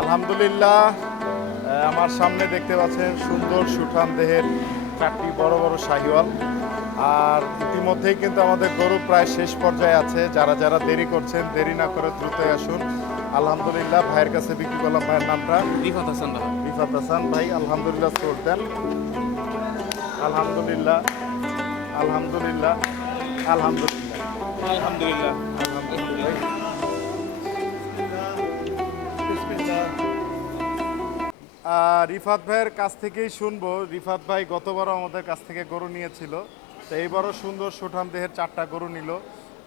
আলহামদুলিল্লাহ, আমার সামনে দেখতে পাচ্ছেন সুন্দর সুঠাম দেহের চারটি বড় বড় শাহিওয়াল। আর ইতিমধ্যেই কিন্তু আমাদের গরু প্রায় শেষ পর্যায়ে আছে। যারা যারা দেরি করছেন, দেরি না করে দ্রুতই আসুন। আলহামদুলিল্লাহ, ভাইয়ের কাছে বিক্রি করলাম। ভাইয়ের নামটা রিফাত হাসান ভাই। রিফাত হাসান ভাই, আলহামদুলিল্লাহ চলতেন। আলহামদুলিল্লাহ, আলহামদুলিল্লাহ, আলহামদুলিল্লাহ, আলহামদুলিল্লাহ। আলহামদুলিল্লাহ। রিফাত ভাইয়ের কাছ থেকেই শুনবো। রিফাত ভাই গতবারও আমাদের কাছ থেকে গরু নিয়েছিল, তো এইবারও সুন্দর সুঠাম দেহের চারটা গরু নিল।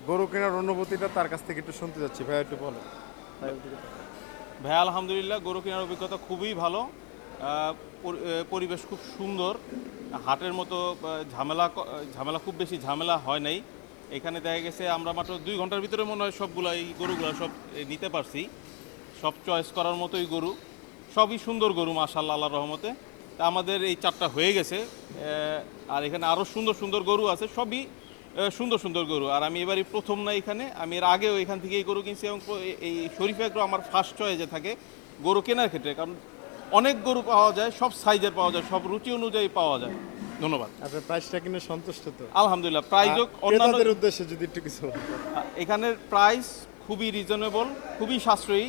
গরু কেনার অনুভূতিটা তার কাছ থেকে একটু শুনতে যাচ্ছি। ভাই একটু বলো। ভাই আলহামদুলিল্লাহ, গরু কেনার অভিজ্ঞতা খুবই ভালো। পরিবেশ খুব সুন্দর। হাটের মতো ঝামেলা খুব বেশি ঝামেলা হয় নাই। এখানে দেখা গেছে আমরা মাত্র 2 ঘন্টার ভিতরে মনে হয় সবগুলো এই গরুগুলো সব নিতে পারছি। সব চয়েস করার মতোই গরু, সবই সুন্দর গরু মাশাআল্লাহ, আল্লাহর রহমতে। তা আমাদের এই 4টা হয়ে গেছে। আর এখানে আরও সুন্দর সুন্দর গরু আছে, সবই সুন্দর সুন্দর গরু। আর আমি এবারই প্রথম না এখানে, আমি এর আগেও এখান থেকে এই গরু কিনছি এবং এই শরীফ এগ্রো আমার ফার্স্ট চয়েসে থাকে গরু কেনার ক্ষেত্রে। কারণ অনেক গরু পাওয়া যায়, সব সাইজের পাওয়া যায়, সব রুচি অনুযায়ী পাওয়া যায়। ধন্যবাদ। আচ্ছা, প্রাইসটা কিনে সন্তুষ্ট তো? আলহামদুলিল্লাহ। প্রাইজও অন্যান্য উদ্দেশ্যে যদি একটু কিছু বলেন। এখানের প্রাইস খুবই রিজনেবল, খুবই সাশ্রয়ী।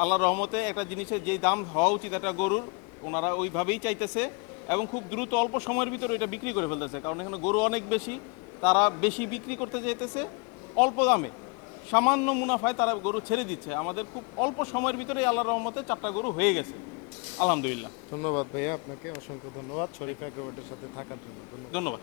আল্লাহর রহমতে একটা জিনিসের যেই দাম হওয়া উচিত একটা গরুর, ওনারা ওইভাবেই চাইতেছে এবং খুব দ্রুত অল্প সময়ের ভিতরে এটা বিক্রি করে ফেলতেছে। কারণ এখানে গরু অনেক বেশি, তারা বেশি বিক্রি করতে চাইতেছে অল্প দামে, সামান্য মুনাফায় তারা গরু ছেড়ে দিচ্ছে। আমাদের খুব অল্প সময়ের ভিতরে আল্লাহর রহমতে 4টা গরু হয়ে গেছে আলহামদুলিল্লাহ। ধন্যবাদ ভাইয়া, আপনাকে অসংখ্য ধন্যবাদ শরীফ এগ্রোভেটের সাথে থাকার জন্য। ধন্যবাদ।